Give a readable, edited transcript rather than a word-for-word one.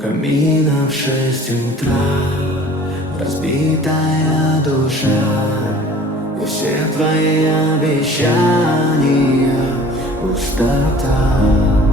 камина в 6 утра, разбитая душа, и все твои обещания пустота.